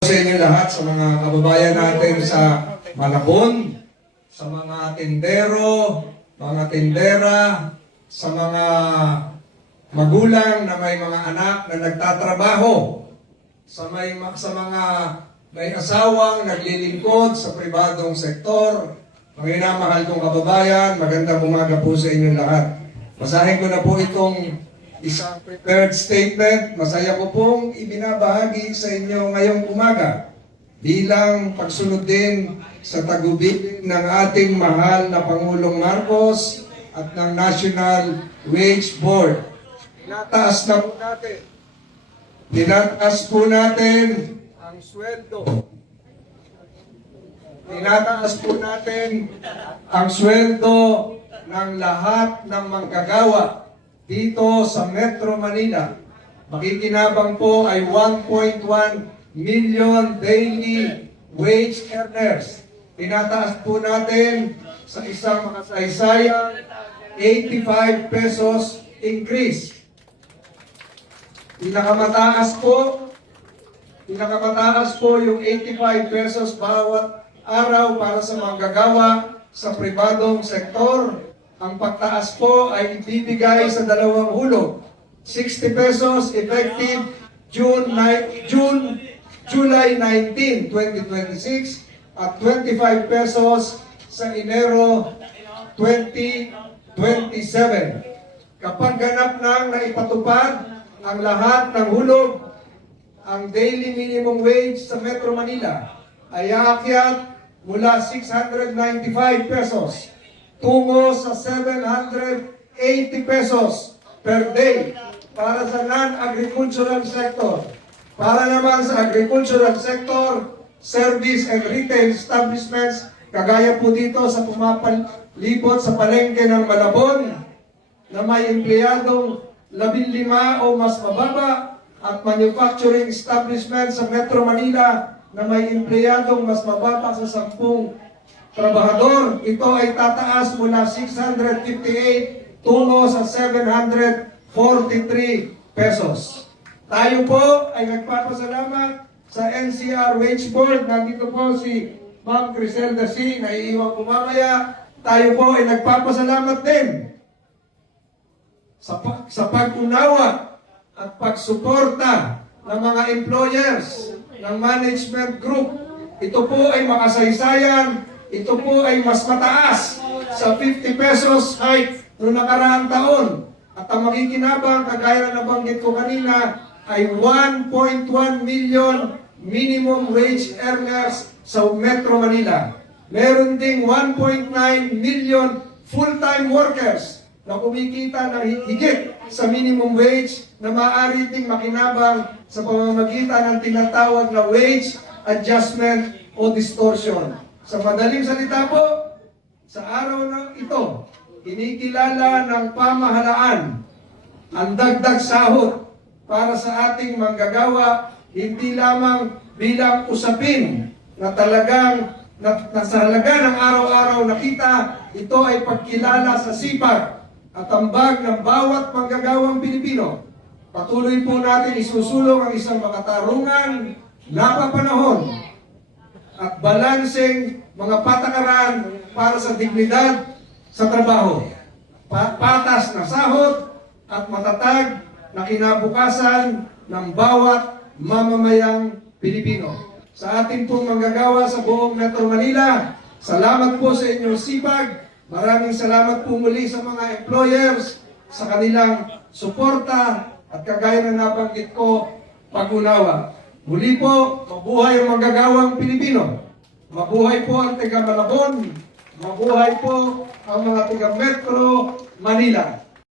Sa inyo lahat, sa mga kababayan natin sa Malabon, sa mga tindero, mga tindera, sa mga magulang na may mga anak na nagtatrabaho, sa mga may asawang naglilingkod sa pribadong sektor, mga minamahal kong kababayan, magandang umaga po sa inyo lahat. Basahin ko na po itong isang prepared statement. Masaya ko pong ibinabahagi sa inyo ngayong umaga bilang pagsunod din sa tagubilin ng ating mahal na Pangulong Marcos at ng National Wage Board. Tinataas po natin ang sweldo. Tinataas po natin ang sweldo ng lahat ng manggagawa dito sa Metro Manila. Makikinabang po ay 1.1 million daily wage earners. Tinataas po natin sa isang makasaysayang 85 pesos increase. Pinakamataas po yung 85 pesos bawat araw para sa manggagawa sa pribadong sektor. Ang pagtaas po ay ibibigay sa dalawang hulog. 60 pesos effective July 19, 2026 at 25 pesos sa Enero 2027. Kapag ganap nang naipatupad ang lahat ng hulog, ang daily minimum wage sa Metro Manila ay aakyat mula 695 pesos tungo sa 780 pesos per day para sa non-agricultural sector. Para naman sa agricultural sector, service and retail establishments, kagaya po dito sa pumapalibot sa palengke ng Malabon, na may empleyadong 15 o mas mababa, at manufacturing establishments sa Metro Manila na may empleyadong mas mababa sa 10 trabahador, ito ay tataas mula 658 tungo sa 743 pesos. Tayo po ay nagpapasalamat sa NCR Wage Board. Nandito po si Ma'am Criselda C. na iiwan ko mamaya. Tayo po ay nagpapasalamat din sa pag-unawa at pagsuporta ng mga employers ng management group. Ito po ay makasaysayan. Ito po ay mas mataas sa 50 pesos hike noong nakaraang taon. At ang makikinabang, kagaya na nabanggit ko kanina, ay 1.1 million minimum wage earners sa Metro Manila. Meron ding 1.9 million full-time workers na kumikita ng higit sa minimum wage na maaari ding makinabang sa pamamagitan ng tinatawag na wage adjustment o distortion. Sa madaling salita po, sa araw ng ito, kinikilala ng pamahalaan ang dagdag sahod para sa ating manggagawa, hindi lamang bilang usapin na talagang nasa halaga ng araw-araw na kita, ito ay pagkilala sa sipag at ambag ng bawat manggagawang Pilipino. Patuloy po natin isusulong ang isang makatarungan, napapanahon, at balanseng mga patakaran para sa dignidad sa trabaho. Patas na sahod at matatag na kinabukasan ng bawat mamamayang Pilipino. Sa ating pong manggagawa sa buong Metro Manila, salamat po sa inyong sipag. Maraming salamat po muli sa mga employers sa kanilang suporta at kagaya na nabanggit ko, pag-unawa. Muli po, mabuhay ang manggagawang Pilipino. Mabuhay po ang taga Malabon. Mabuhay po ang mga taga Metro Manila.